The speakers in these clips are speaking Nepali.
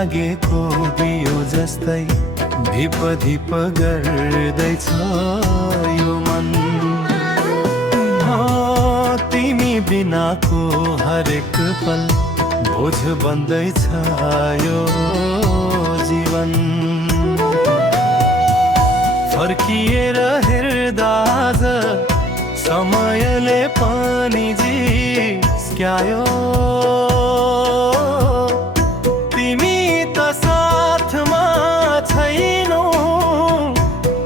लागेको दियो जस्तै धिप धिप गर्दैछ यो मन। तिमी बिनाको हरेक पल बोझ बन्दैछ यो जीवन। फर्किएर हेर्दा आज समयले पनि जिस्क्यायो। तिमी त साथमा छैनौ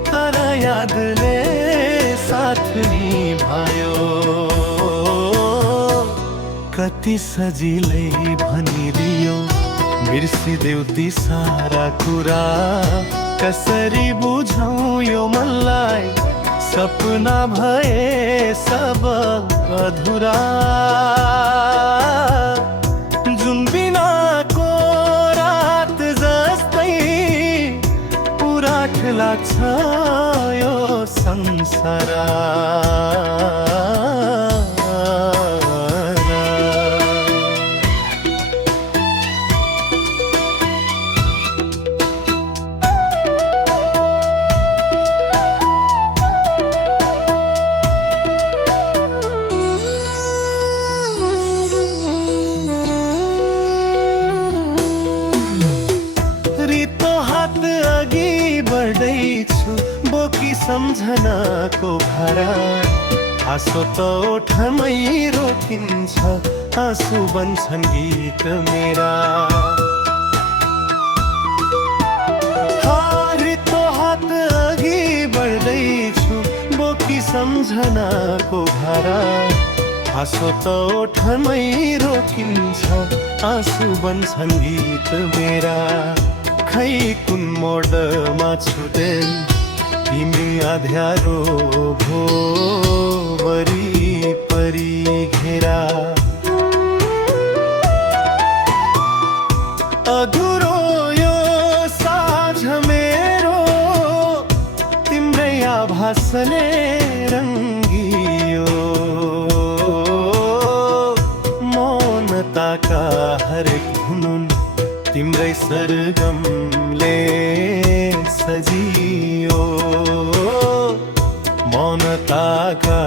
तर यादले साथ निभायो। कति सजिलै भनिदियो बिर्सिदेऊ ती सारा कुरा। कसरी बुझौँ यो मनलाई सपना भए सब अधुरा। जुन बिनाको रात जस्तै उराठ लाग्छ यो संसार। बोकी सम्झनाको भारा आँसु त ओठमै रोकिन्छ। आँसु बन्छन् गीत मेरा। रित्तो हात अघि बढ्दैछु बोकी सम्झनाको भारा। आँसु त ओठमै रोकिन्छ। आँसु बन्छन् गीत मेरा। खै कुन मोडमा छुटेन तिमी अँध्यारो भो वरिपरि घेरा। अधुरो यो साँझ मेरो तिम्रै आभासले रङ्गियो। मौनताका हरेक धुन तिम्रै सरगमले सजियो। मौनताका